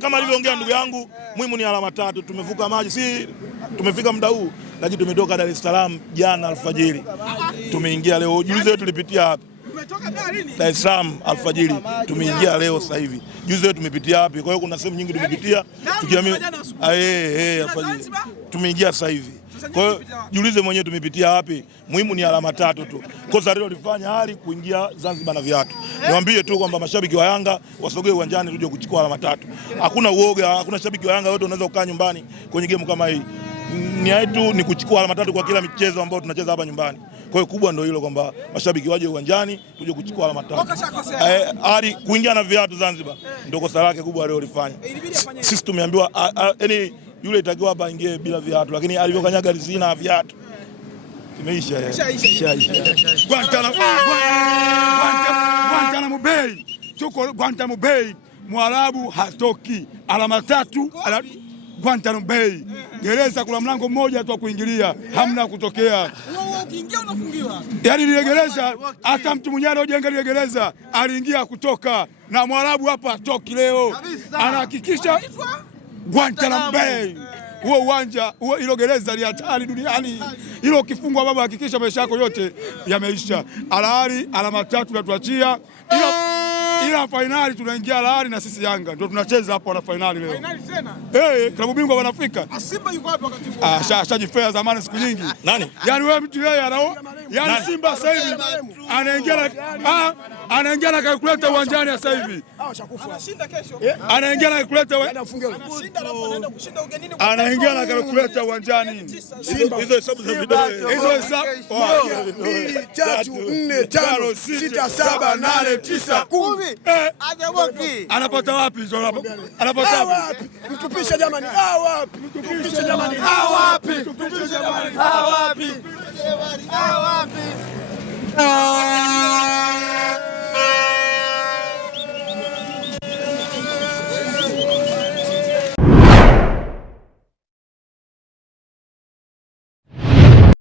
Kama alivyoongea ndugu yangu, muhimu ni alama 3. Tumevuka maji, si tumefika muda huu, lakini tumetoka Dar es Salaam jana alfajiri, tumeingia leo. Juzi wetu tulipitia wapi? Dar es Salaam alfajiri, tumeingia leo sasa hivi. Juzi wetu tumepitia wapi? Kwa hiyo kuna sehemu nyingi tumepitia, tukiamini alfajiri tumeingia sasa hivi. Kwa hiyo jiulize mwenyewe tumepitia wapi. Muhimu ni alama 3 tu. Kosa leo lifanya hali kuingia Zanzibar na viatu. Niwaambie tu kwamba mashabiki wa Yanga wasogee uwanjani tuje kuchukua alama 3. Hakuna uoga, hakuna shabiki wa Yanga yote unaweza kukaa nyumbani kwenye game kama hii. Nia yetu ni kuchukua alama 3 kwa kila michezo ambayo tunacheza hapa nyumbani. Kwa hiyo kubwa ndio hilo kwamba mashabiki waje uwanjani tuje kuchukua alama 3. Hali kuingia na viatu Zanzibar ndio kosa lake kubwa leo lifanya. Sisi tumeambiwa yani yule itakiwa hapa ingie bila viatu, lakini alivyokanyaga rizina viatu imeisha. Guantanamo Bay, tuko Guantanamo Bay, Mwarabu hatoki. Alama 3 Guantanamo Bay, gereza kuna mlango mmoja tu wa kuingilia, hamna kutokea. Ukiingia unafungiwa. Yaani ile gereza hata mtu mwenyewe anaojenga ile gereza aliingia kutoka, na Mwarabu hapa hatoki leo. Anahakikisha Guantanamo Bay. Huo uwanja, hilo gereza ni hatari duniani. Hilo ukifungwa baba, hakikisha maisha yako yote yameisha. Al-Ahly alama 3 tunatuachia. Ila finali tunaingia Al-Ahly na sisi Yanga ndio tunacheza hapo na finali leo. Finali tena? Klabu bingwa wanafika. Simba yuko wapi wakati huo? Ashajifea zamani siku nyingi. Nani? Yaani wewe mtu yeye yaani Simba sasa hivi anaingia na calculator uwanjani sasa hivi. Anashinda kesho. Anaingia na calculator anaingia na calculator uwanjani. Hizo hesabu za vidole. Hizo hesabu 2 3 4 5 6 7 8 9 10. Anapata wapi hizo? Anapata wapi? Mtupisha jamani. Wapi? Mtupisha jamani. Wapi? Mtupisha jamani. Wapi? Wapi?